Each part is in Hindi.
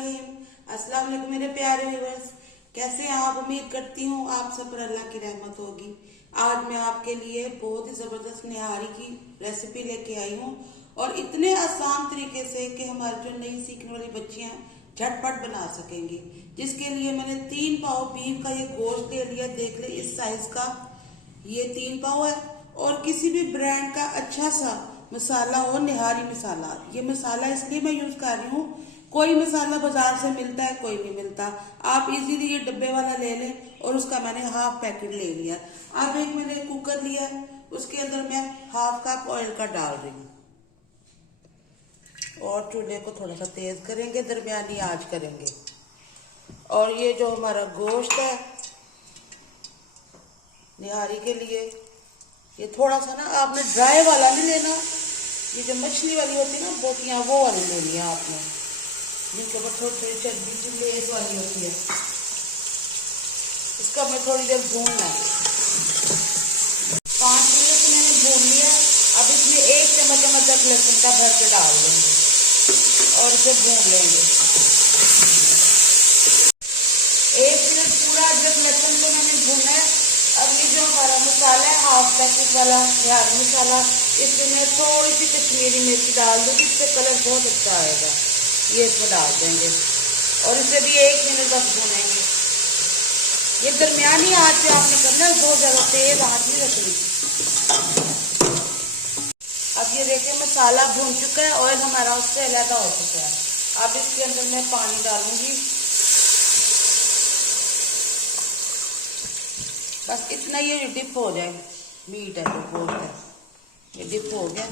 बिस्मिल्लाहिर्रहमानिर्रहीम। अस्सलाम वालेकुम मेरे प्यारे व्यूअर्स, कैसे हैं आप? उम्मीद करती हूँ आप सब पर अल्लाह की रहमत होगी। आज मैं आपके लिए बहुत ही ज़बरदस्त निहारी की रेसिपी लेके आई हूँ और इतने आसान तरीके से कि हमारी जो नई सीखने वाली बच्चियाँ झटपट बना सकेंगी। जिसके लिए मैंने 3 पाव बीफ का ये गोश्त ले लिया, देख ले इस साइज का, ये 3 पाव है। और किसी भी ब्रांड का अच्छा सा मसाला हो, निहारी मसाला। ये मसाला इसलिए मैं यूज कर रही हूँ, कोई मसाला बाजार से मिलता है, कोई नहीं मिलता। आप इजीली ये डब्बे वाला ले लें और उसका मैंने हाफ पैकेट ले लिया। अब एक मैंने कुकर लिया है, उसके अंदर मैं हाफ कप ऑयल का डाल रही हूँ और चूल्हे को थोड़ा सा तेज करेंगे, दरमियानी आंच करेंगे। और ये जो हमारा गोश्त है निहारी के लिए, ये थोड़ा सा ना आपने ड्राई वाला नहीं लेना, ये जो मछली वाली होती है ना बोटियां, वो वाली लेनी है आपने, जिनके ऊपर थोड़ी थोड़ी चर्बी सी लेस वाली होती है। इसका मैं थोड़ी देर भूनना है, 5 मिनट मैंने भून लिया। अब इसमें 1 चम्मच अदरक लहसुन का भर के डाल देंगे और इसे भून लेंगे। 1 मिनट पूरा अदरक लहसुन को मैंने भूना है। अब ये जो हमारा मसाला है हाफ पैकेट वाला निहारी मसाला, इसमें मैं थोड़ी सी कश्मीरी मिर्च डाल दूँगी, इससे कलर बहुत अच्छा आएगा। ये इसमें डाल देंगे और इसे भी 1 मिनट तक भूनेंगे। ये दरमियानी आंच पे आपने करना है, बहुत ज़्यादा तेज आंच नहीं रखनी। अब ये देखिए मसाला भून चुका है, ऑयल हमारा उससे अलग हो चुका है। अब इसके अंदर मैं पानी डालूंगी, बस इतना ये डिप हो जाए। मीट है जो गोश्त है ये डिप हो गया।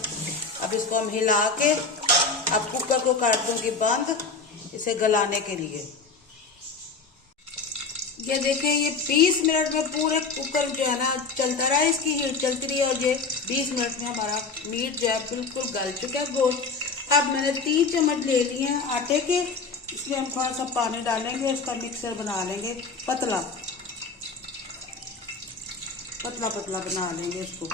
अब इसको हम हिला के अब कुकर को कर दूंगी बंद, इसे गलाने के लिए। ये देखें ये 20 मिनट में पूरे कुकर जो है ना चलता रहा, इसकी हीट चलती रही और ये 20 मिनट में हमारा मीट जो है बिल्कुल गल चुका है गोश्त। अब मैंने 3 चम्मच ले लिए हैं आटे के, इसमें हम थोड़ा सा पानी डालेंगे, उसका मिक्सर बना लेंगे पतला पतला पतला बना लेंगे इसको,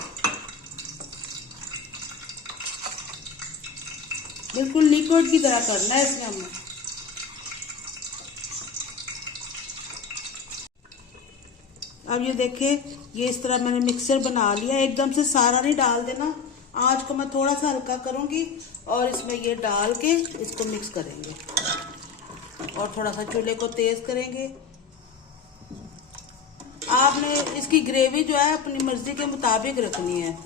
बिल्कुल लिक्विड की तरह करना है इसमें हमने। अब ये देखें ये इस तरह मैंने मिक्सर बना लिया। एकदम से सारा नहीं डाल देना, आंच को मैं थोड़ा सा हल्का करूंगी और इसमें ये डाल के इसको मिक्स करेंगे और थोड़ा सा चूल्हे को तेज करेंगे। आपने इसकी ग्रेवी जो है अपनी मर्जी के मुताबिक रखनी है।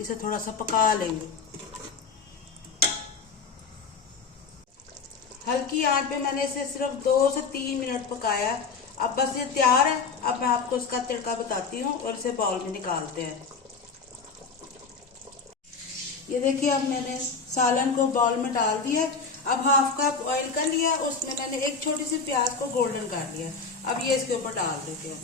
इसे थोड़ा सा पका लेंगे, हल्की आंच पे मैंने इसे सिर्फ 2 से 3 मिनट पकाया। अब बस ये तैयार है। अब मैं आपको इसका तड़का बताती हूँ और इसे बाउल में निकालते हैं। ये देखिए अब मैंने सालन को बाउल में डाल दिया। अब हाफ कप ऑयल कर लिया, उसमें मैंने एक छोटी सी प्याज को गोल्डन कर लिया। अब ये इसके ऊपर डाल देते हैं।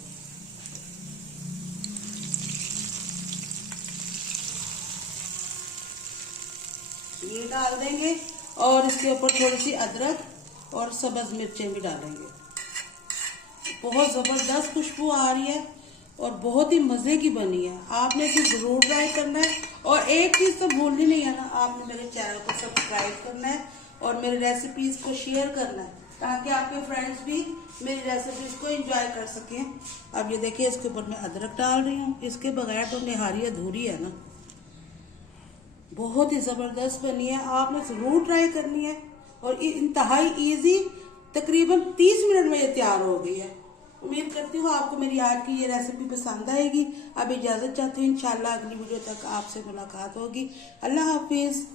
ये डाल देंगे और इसके ऊपर थोड़ी सी अदरक और सब्ज मिर्चें भी डालेंगे। बहुत जबरदस्त खुशबू आ रही है और बहुत ही मजे की बनी है। आपने इसे जरूर ट्राई करना है और एक चीज तो भूलनी नहीं है ना, आपने मेरे चैनल को सब्सक्राइब करना है और मेरी रेसिपीज को शेयर करना है ताकि आपके फ्रेंड्स भी मेरी रेसिपीज को एंजॉय कर सकें। अब ये देखिए इसके ऊपर मैं अदरक डाल रही हूँ, इसके बगैर तो निहारी अधूरी है ना। बहुत ही जबरदस्त बनी है, आपने जरूर ट्राई करनी है और इंतहाई इजी, तकरीबन 30 मिनट में ये तैयार हो गई है। उम्मीद करती हूँ आपको मेरी आज की ये रेसिपी पसंद आएगी। अब इजाजत चाहती हूँ, इंशाल्लाह अगली वीडियो तक आपसे मुलाकात होगी। अल्लाह हाफिज।